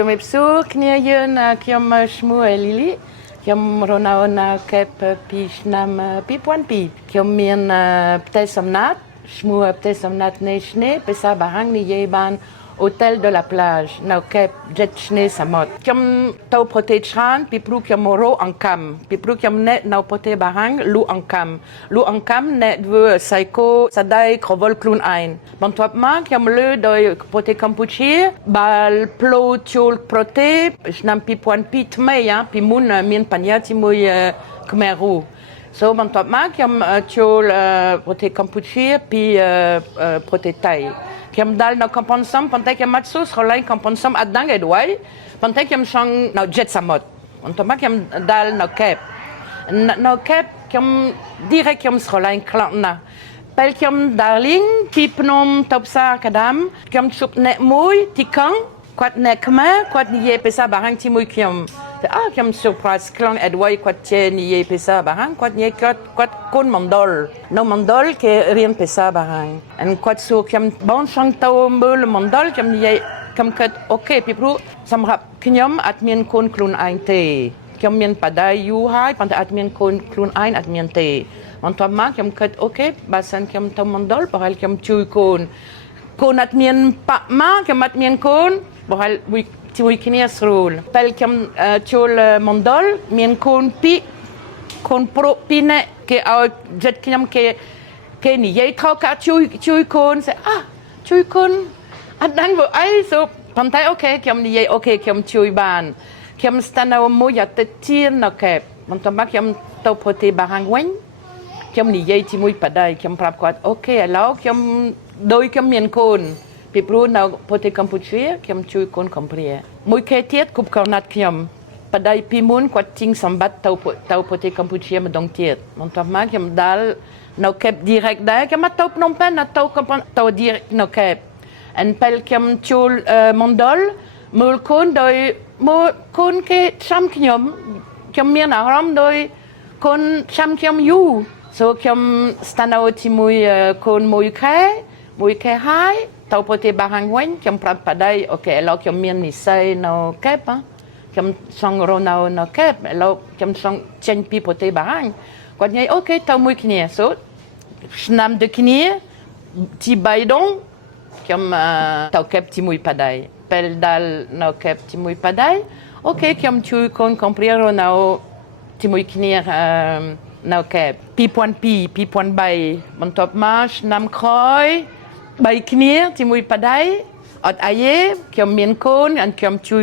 ជំរាបសួរគ្នាយើងខ្ញុំឈ្មោះអេលីលីខ្ញុំរស់នៅកែបពីឆ្នាំ2002ខ្ញុំមានផ្ទៃសំណាក់ឈ្មោះផ្ទៃសំណាក់នៃឆ្នេរភាសាបារាំងនិយាយបាន Hôtel de la Plage នៅកែប7ឆ្នេរសមុទ្រខ្ញុំទៅប្រទេសច្រើនពីព្រោះខ្ញុំមករកអង្កាំពីព្រោះខ្ញុំនៅប្រទេសបារាំងលក់អង្កាំអ្នកធ្វើសៃកូសដៃក្រវិលខ្លួនឯងបន្ទាប់មកខ្ញុំលើដោយប្រទេសកម្ពុជាបាល់ផ្លូវចូលប្រទេសឆ្នាំ2002ថ្មីពីមុនមានបញ្ហាជាមួយខ្មែររូបន្ទាប់មកខ្ញុំចូលប្រទេសកម្ពុជាពីប្រទេសថៃខ្ញុំដាល់នៅកំពង់សំប៉ុន្តែខ្ញុំមកសួរស្រឡាញ់កំពង់សំអត់ដឹងឯដូចប៉ុន្តែខ្ញុំចង់នៅ7សមុទ្របន្ទាប់មកខ្ញុំដាល់នៅកែបខ្ញុំ direct ខ្ញុំស្រឡាញ់ខ្លាំងណាស់ពេលខ្ញុំដាល់លីងពីភ្នំទៅផ្សារកដាមខ្ញុំជួបអ្នកមួយទីកង់គាត់អ្នកខ្មែរគាត់និយាយភាសាបារាំងជាមួយខ្ញុំខ្ញុំ surprise ខ្លាំងឯដូចគាត់ចេះនិយាយភាសាបារាំងគាត់និយាយគាត់គុនមណ្ឌលនៅមណ្ឌលគេរៀនភាសាបារាំងគាត់សួរខ្ញុំបងចង់ទៅមើលមណ្ឌលខ្ញុំនិយាយខ្ញុំគិតអូខេពីព្រោះសម្រាប់ខ្ញុំអត់មានគុនខ្លួនឯងទេខ្ញុំមានបដៃយូរហើយប៉ុន្តែអត់មានគុនខ្លួនឯងអត់មានទេបន្ទាប់មកខ្ញុំគិតអូខេបើសិនខ្ញុំទៅមណ្ឌលប្រហែលខ្ញុំជួយកូនអត់មានប៉មកខ្ញុំអត់មានកូនប្រហែលជួយគ្នាស្រួលពេលខ្ញុំចូលមណ្ឌលមានកូនកូនប្រុស2នាក់គេឲ្យចិត្តខ្ញុំគេនិយាយថោកជួយកូនជួយកូនអត់ដឹងធ្វើអីប៉ុន្តែអូខេខ្ញុំនិយាយអូខេខ្ញុំជួយបានខ្ញុំស្ទើរនៅមួយអាទិត្យទៀតនៅកែបបន្ទាប់មកខ្ញុំទៅប្រទេសបារាំងវិញខ្ញុំនិយាយជាមួយបដៃខ្ញុំប្រាប់គាត់អូខេឥឡូវខ្ញុំមានកូនពីព្រោះនៅប្រទេសកម្ពុជាខ្ញុំជួយកូនកំព្រាមួយខែទៀតគប់កណាត់ខ្ញុំបដៃពីមុនគាត់ជីងសម្បត្តិទៅប្រទេសកម្ពុជាម្ដងទៀតបន្ទាប់មកខ្ញុំដាល់នៅកែប direct ដែរខ្ញុំមកទៅភ្នំពេញទៅកំពង់ទៅ direct នៅកែបពេលខ្ញុំចូលមណ្ឌលមើលកូនដោយកូនគេចាំខ្ញុំមានអារម្មណ៍ដោយកូនចាំខ្ញុំយូរខ្ញុំស្ទើរនៅជាមួយកូនមួយខែហើយទៅប្រទេសបារាំងវិញខ្ញុំប្រាប់បដៃអូខេឥឡូវខ្ញុំមាននិស្ស័យនៅកែបខ្ញុំចង់រស់នៅកែបឥឡូវខ្ញុំចង់ចេញពីប្រទេសបារាំងគាត់និយាយអូខេទៅមួយគ្នាឆ្នាំដូចគ្នាទី3ដងខ្ញុំទៅកែបជាមួយបដៃពេលដែលនៅកែបជាមួយបដៃអូខេខ្ញុំជួយកូនកំព្រារស់នៅជាមួយគ្នានៅកែប2002 2003បន្ទាប់មកឆ្នាំក្រោយ3គ្នាជាមួយបដៃអត់អីទេខ្ញុំមានកូនខ្ញុំជួយ